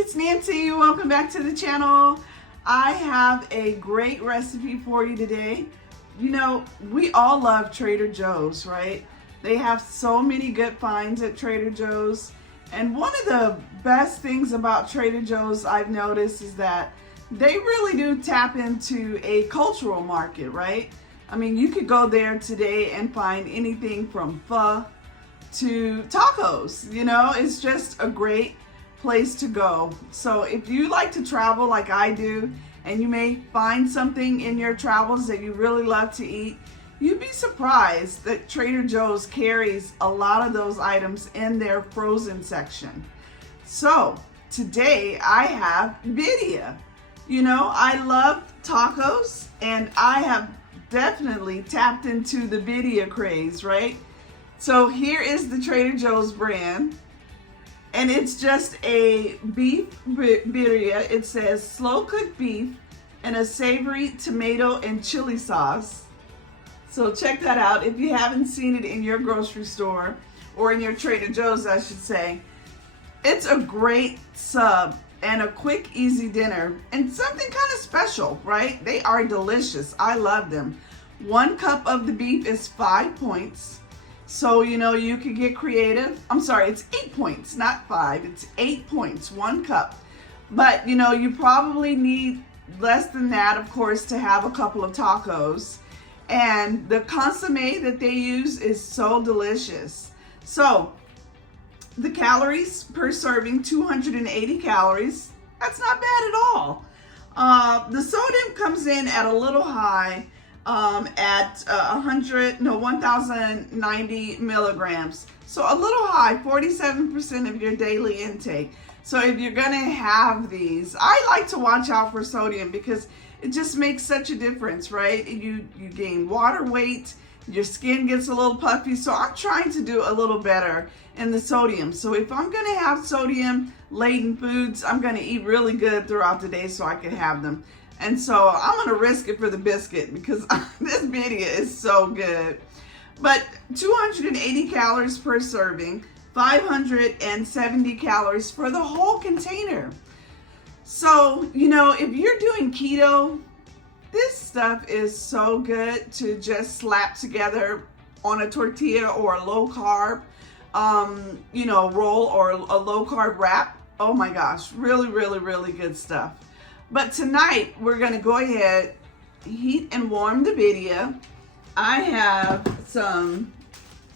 it's Nancy. Welcome back to the channel. I have a great recipe for you today. You know, we all love Trader Joe's, right? They have so many good finds at Trader Joe's. And one of the best things about Trader Joe's I've noticed is that they really do tap into a cultural market, right? I mean, you could go there today and find anything from pho to tacos. You know, it's just a great place to go. So if you like to travel like I do, and you may find something in your travels that you really love to eat, you'd be surprised that Trader Joe's carries a lot of those items in their frozen section. So today I have birria. You know, I love tacos, and I have definitely tapped into the birria craze, right? So here is the Trader Joe's brand. And it's just a beef birria. It says slow cooked beef and a savory tomato and chili sauce. So check that out if you haven't seen it in your grocery store, or in your Trader Joe's, I should say. It's a great sub and a quick, easy dinner, and something kind of special, right? They are delicious. I love them. 1 cup of the beef is 5 points. So, you know, you could get creative. I'm sorry, it's 8 points, not 5. It's 8 points, 1 cup. But, you know, you probably need less than that, of course, to have a couple of tacos. And the consommé that they use is so delicious. So, the calories per serving, 280 calories. That's not bad at all. The sodium comes in at a little high, at 1,090 milligrams. So a little high, 47% of your daily intake. So if you're gonna have these, I like to watch out for sodium because it just makes such a difference, right? You gain water weight, your skin gets a little puffy. So I'm trying to do a little better in the sodium. So if I'm gonna have sodium laden foods, I'm gonna eat really good throughout the day so I can have them. And so I'm gonna risk it for the biscuit because this birria is so good. But 280 calories per serving, 570 calories for the whole container. So, you know, if you're doing keto, this stuff is so good to just slap together on a tortilla or a low carb, you know, roll or a low carb wrap. Oh my gosh, really, really, really good stuff. But tonight, we're gonna go ahead, heat and warm the birria. I have some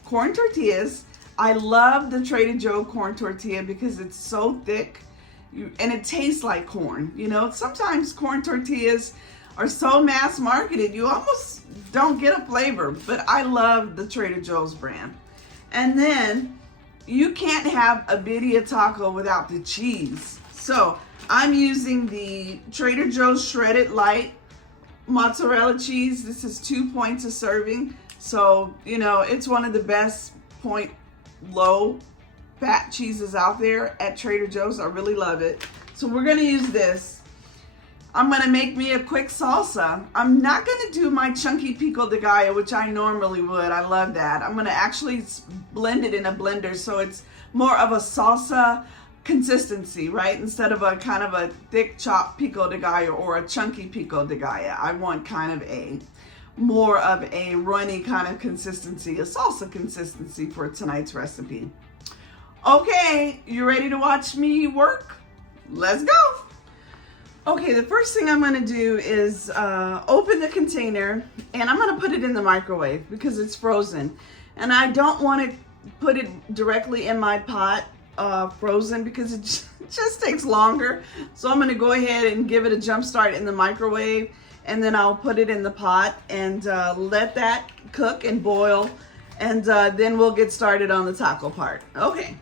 corn tortillas. I love the Trader Joe corn tortilla because it's so thick and it tastes like corn. You know, sometimes corn tortillas are so mass marketed, you almost don't get a flavor, but I love the Trader Joe's brand. And then, you can't have a birria taco without the cheese. So, I'm using the Trader Joe's shredded light mozzarella cheese. This is 2 points a serving. So, you know, it's one of the best point low fat cheeses out there at Trader Joe's. I really love it. So we're gonna use this. I'm gonna make me a quick salsa. I'm not gonna do my chunky pico de gallo, which I normally would. I love that. I'm gonna actually blend it in a blender so it's more of a salsa consistency, right? Instead of a kind of a thick chopped pico de gallo or a chunky pico de gallo. I want kind of a more of a runny kind of consistency, a salsa consistency for tonight's recipe. Okay, you ready to watch me work? Let's go. Okay, the first thing I'm gonna do is open the container, and I'm gonna put it in the microwave because it's frozen. And I don't want to put it directly in my pot frozen because it just takes longer. So I'm gonna go ahead and give it a jump start in the microwave, and then I'll put it in the pot and let that cook and boil, and then we'll get started on the taco part. Okay.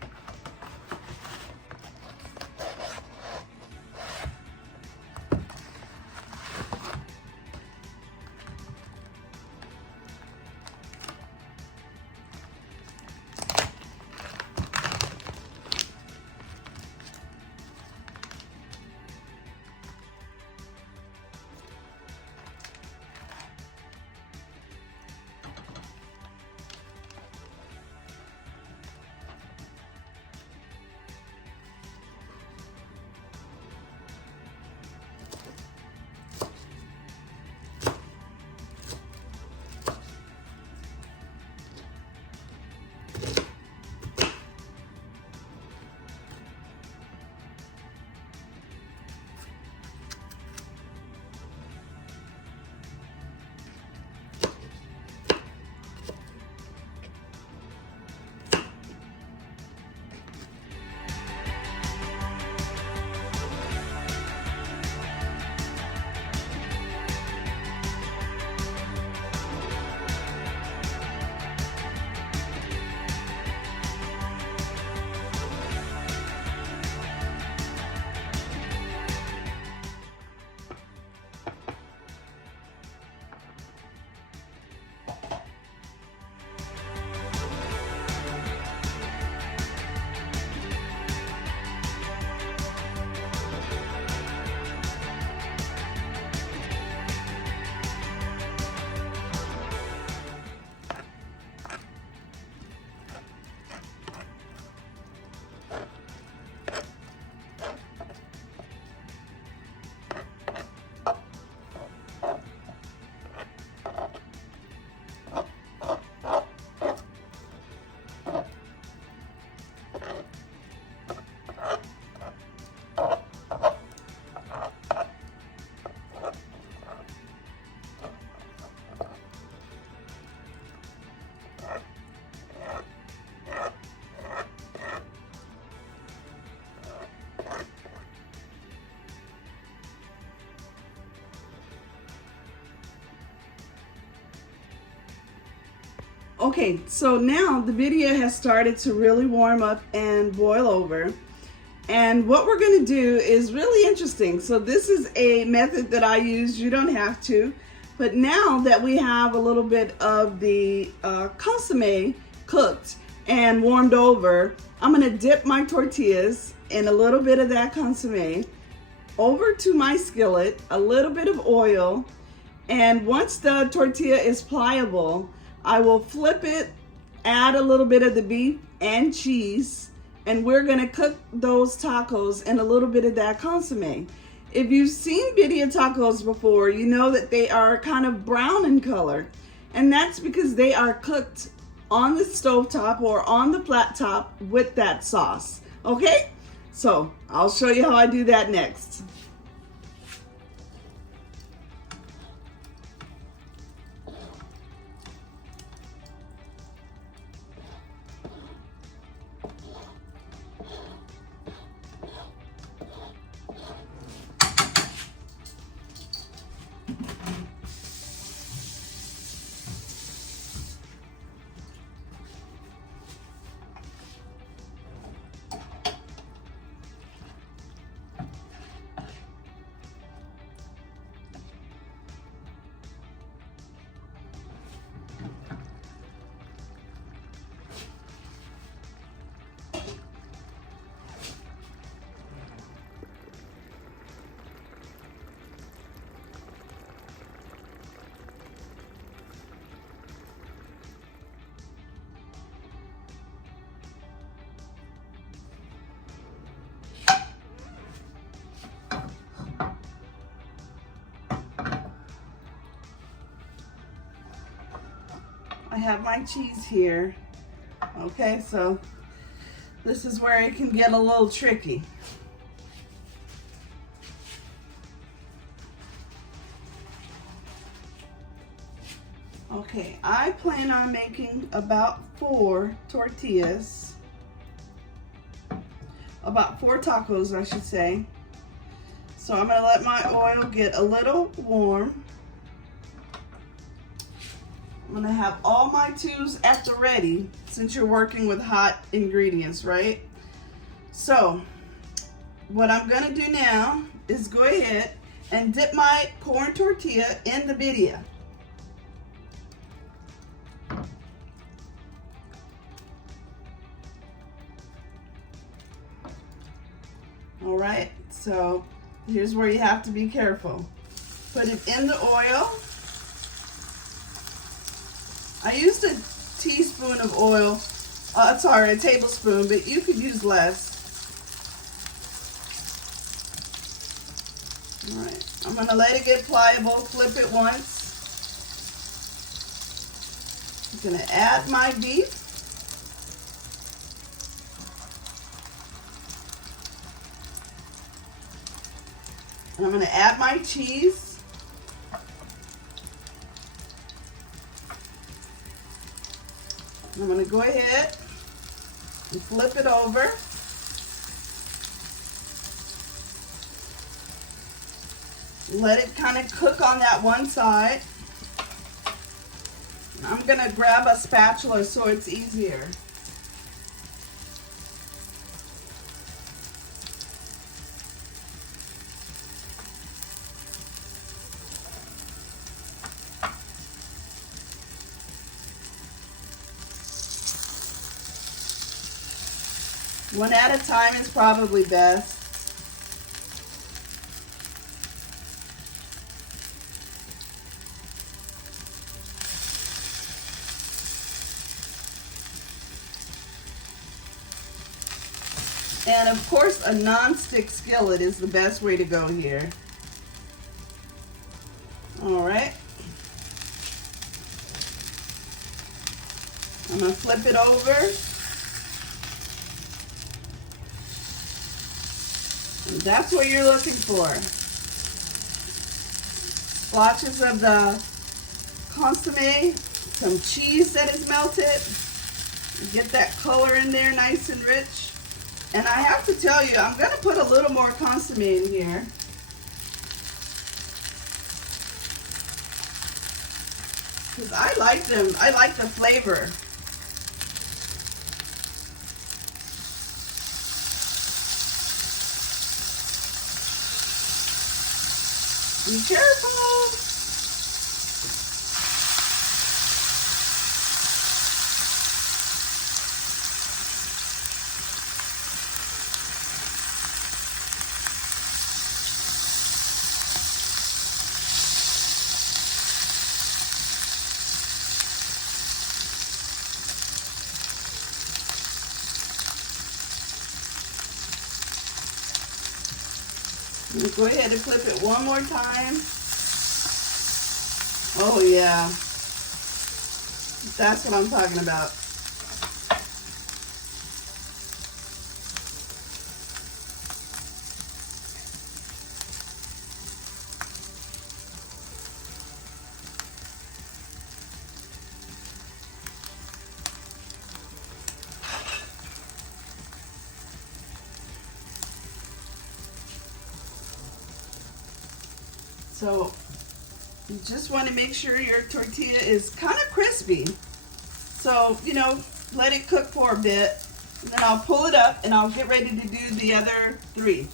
Okay, so now the birria has started to really warm up and boil over. And what we're going to do is really interesting. So this is a method that I use. You don't have to. But now that we have a little bit of the consommé cooked and warmed over, I'm going to dip my tortillas in a little bit of that consommé over to my skillet, a little bit of oil. And once the tortilla is pliable, I will flip it, add a little bit of the beef and cheese, and we're gonna cook those tacos in a little bit of that consommé. If you've seen birria tacos before, you know that they are kind of brown in color, and that's because they are cooked on the stovetop or on the flat top with that sauce, okay? So I'll show you how I do that next. I have my cheese here. Okay, so this is where it can get a little tricky. Okay, I plan on making about 4 tortillas, about 4 tacos, I should say. So I'm gonna let my oil get a little warm. I'm gonna have all my tubes at the ready since you're working with hot ingredients, right? So what I'm gonna do now is go ahead and dip my corn tortilla in the birria. All right, so here's where you have to be careful. Put it in the oil. I used a teaspoon of oil, a tablespoon, but you could use less. All right, I'm gonna let it get pliable, flip it once. I'm gonna add my beef. And I'm gonna add my cheese. I'm going to go ahead and flip it over. Let it kind of cook on that one side. I'm going to grab a spatula so it's easier. One at a time is probably best. And of course, a non-stick skillet is the best way to go here. All right. I'm gonna flip it over. And that's what you're looking for. Splotches of the consommé, some cheese that is melted. Get that color in there nice and rich. And I have to tell you, I'm gonna put a little more consommé in here. Because I like them. I like the flavor. Be careful. Go ahead and flip it one more time. Oh yeah, that's what I'm talking about. So you just want to make sure your tortilla is kind of crispy. So, you know, let it cook for a bit. And then I'll pull it up and I'll get ready to do the other three.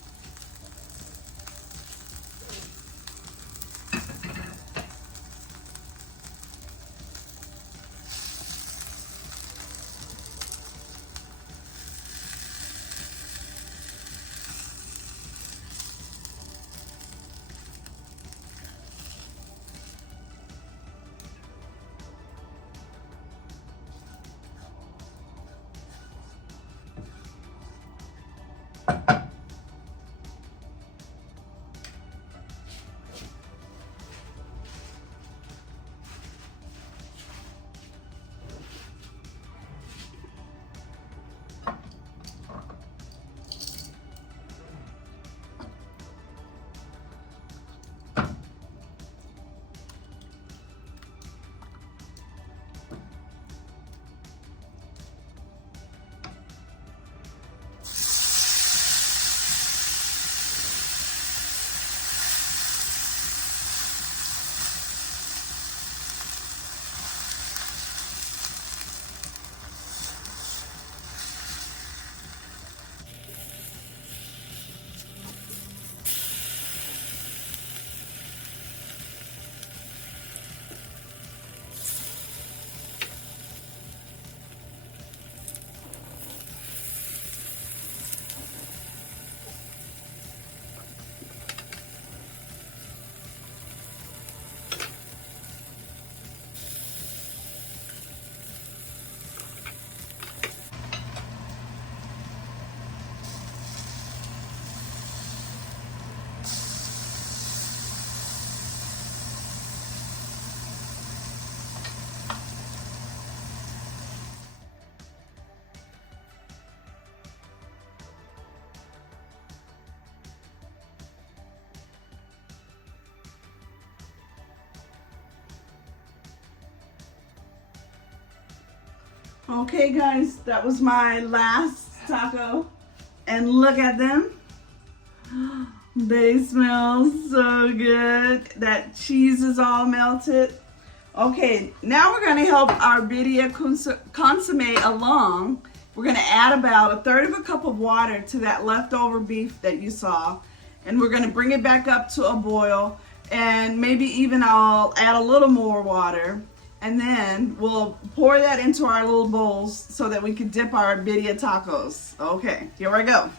Okay guys, that was my last taco. And look at them. They smell so good. That cheese is all melted. Okay, now we're gonna help our birria consomme along. We're gonna add about 1/3 of a cup of water to that leftover beef that you saw. And we're gonna bring it back up to a boil. And maybe even I'll add a little more water. And then we'll pour that into our little bowls so that we can dip our birria tacos. Okay, here I go.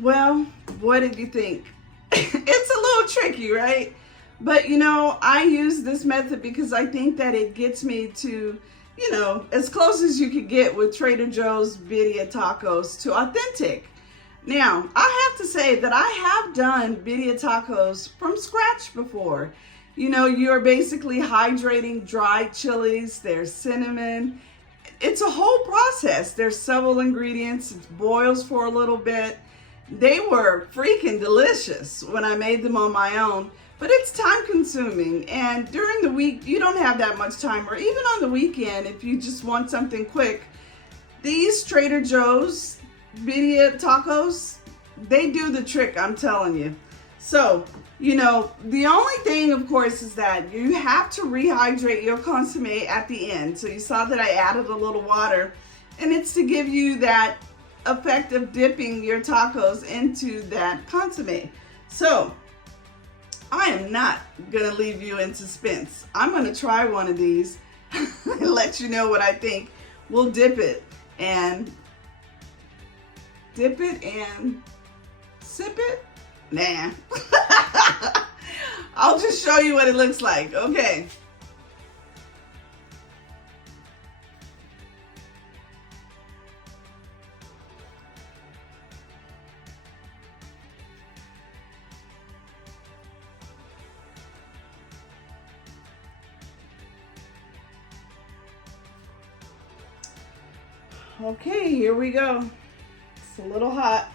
Well, what did you think? It's a little tricky, right? But you know, I use this method because I think that it gets me to, you know, as close as you could get with Trader Joe's birria tacos to authentic. Now, I have to say that I have done birria tacos from scratch before. You know, you're basically hydrating dried chilies, there's cinnamon. It's a whole process. There's several ingredients. It boils for a little bit. They were freaking delicious when I made them on my own, but it's time consuming. And during the week, you don't have that much time, or even on the weekend, if you just want something quick, these Trader Joe's birria tacos, they do the trick, I'm telling you. So, you know, the only thing, of course, is that you have to rehydrate your consommé at the end. So you saw that I added a little water, and it's to give you that effect of dipping your tacos into that consommé. So I am not gonna leave you in suspense. I'm gonna try one of these and let you know what I think. We'll dip it and sip it. Nah. I'll just show you what it looks like. Okay. Okay, here we go. It's a little hot.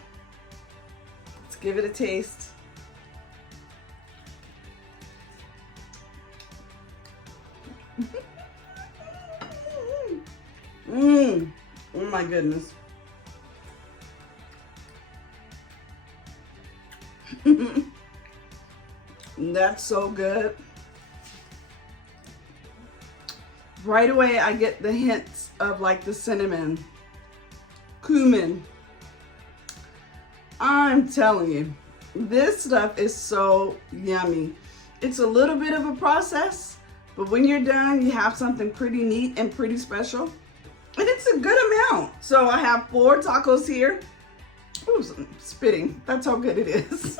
Let's give it a taste. Oh my goodness. That's so good. Right away I get the hints of like the cinnamon, cumin. I'm telling you, this stuff is so yummy. It's a little bit of a process, but when you're done, you have something pretty neat and pretty special. And it's a good amount. So I have 4 tacos here. Ooh, I'm spitting. That's how good it is.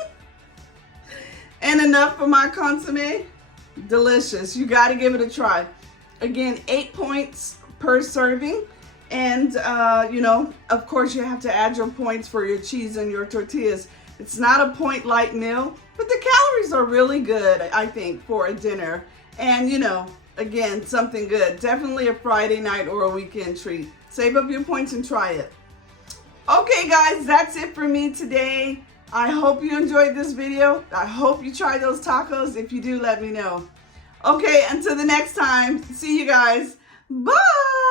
And enough for my consommé. Delicious. You got to give it a try. Again, 8 points per serving. And, you know, of course, you have to add your points for your cheese and your tortillas. It's not a point light meal, but the calories are really good, I think, for a dinner. And, you know, again, something good. Definitely a Friday night or a weekend treat. Save up your points and try it. Okay, guys, that's it for me today. I hope you enjoyed this video. I hope you try those tacos. If you do, let me know. Okay, until the next time, see you guys. Bye!